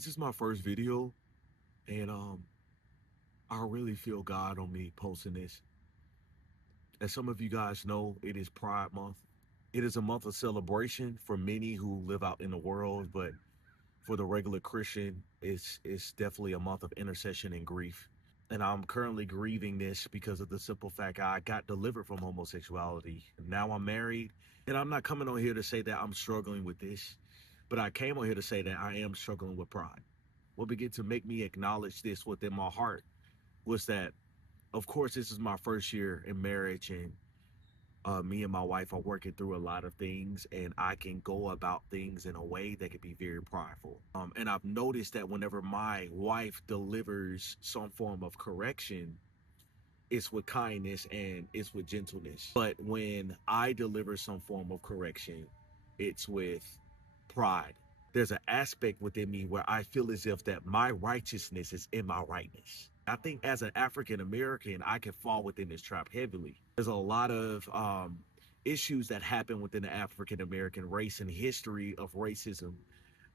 This is my first video, and I really feel God on me posting this. As some of you guys know, it is Pride Month. It is a month of celebration for many who live out in the world, but for the regular Christian, it's definitely a month of intercession and grief. And I'm currently grieving this because of the simple fact I got delivered from homosexuality. Now I'm married, and I'm not coming on here to say that I'm struggling with this, but I came on here to say that I am struggling with pride. What began to make me acknowledge this within my heart was that, of course, this is my first year in marriage, and me and my wife are working through a lot of things, and I can go about things in a way that can be very prideful. And I've noticed that whenever my wife delivers some form of correction, it's with kindness and it's with gentleness. But when I deliver some form of correction, it's with pride. There's an aspect within me where I feel as if that my righteousness is in my rightness. I think as an African American, I can fall within this trap heavily. There's a lot of issues that happen within the African American race and history of racism,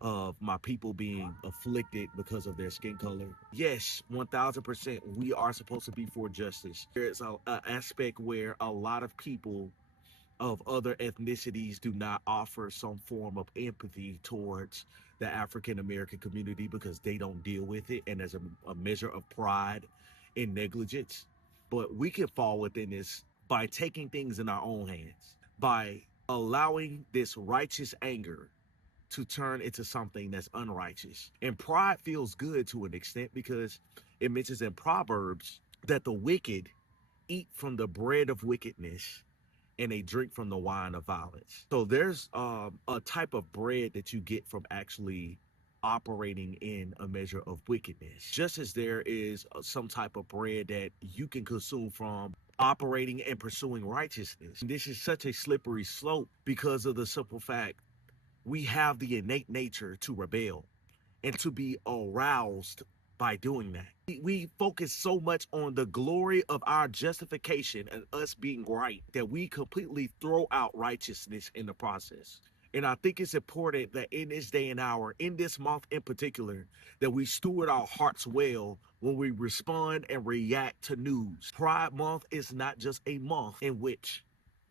of my people being afflicted because of their skin color. Yes, 1000%, we are supposed to be for justice. There's an aspect where a lot of people of other ethnicities do not offer some form of empathy towards the African American community because they don't deal with it, and there's a measure of pride and negligence. But we can fall within this by taking things in our own hands, by allowing this righteous anger to turn into something that's unrighteous. And pride feels good to an extent because it mentions in Proverbs that the wicked eat from the bread of wickedness and they drink from the wine of violence. So there's a type of bread that you get from actually operating in a measure of wickedness, just as there is some type of bread that you can consume from operating and pursuing righteousness. And this is such a slippery slope because of the simple fact we have the innate nature to rebel and to be aroused by doing that. We focus so much on the glory of our justification and us being right that we completely throw out righteousness in the process. And I think it's important that in this day and hour, in this month in particular, that we steward our hearts well when we respond and react to news. Pride Month is not just a month in which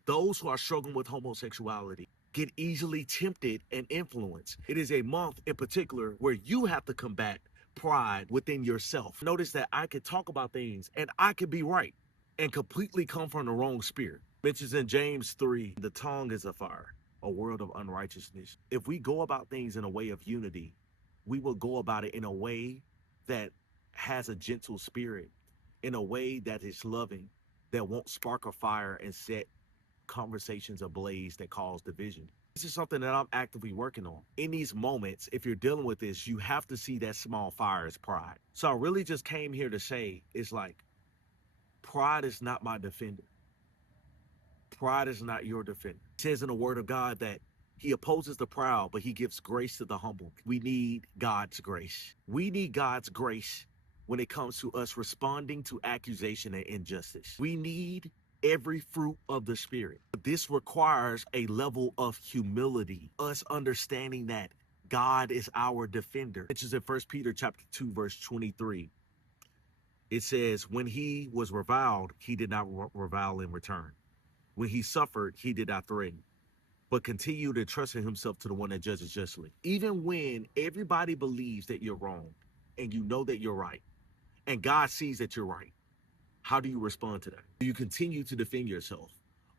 those who are struggling with homosexuality get easily tempted and influenced. It is a month in particular where you have to combat pride within yourself. Notice that I could talk about things and I could be right and completely come from the wrong spirit. It mentions in James 3, the tongue is a fire, a world of unrighteousness. If we go about things in a way of unity, we will go about it in a way that has a gentle spirit, in a way that is loving, that won't spark a fire and set conversations ablaze that cause division. This is something that I'm actively working on. In these moments, if you're dealing with this, you have to see that small fire as pride. So I really just came here to say, it's like, pride is not my defender. Pride is not your defender. It says in the word of God that he opposes the proud, but he gives grace to the humble. We need God's grace. We need God's grace when it comes to us responding to accusation and injustice. We need every fruit of the spirit. This requires a level of humility, us understanding that God is our defender. Which is in 1 Peter chapter 2, verse 23. It says, when he was reviled, he did not revile in return. When he suffered, he did not threaten, but continued entrusting himself to the one that judges justly. Even when everybody believes that you're wrong and you know that you're right, and God sees that you're right, how do you respond to that? Do you continue to defend yourself,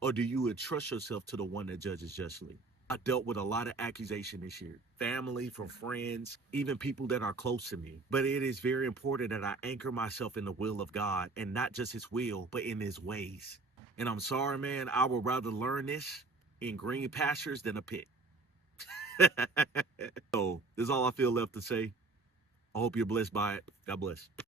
or do you entrust yourself to the one that judges justly? I dealt with a lot of accusation this year, family, from friends, even people that are close to me. But it is very important that I anchor myself in the will of God, and not just his will, but in his ways. And I'm sorry, man, I would rather learn this in green pastures than a pit. So this is all I feel left to say. I hope you're blessed by it. God bless.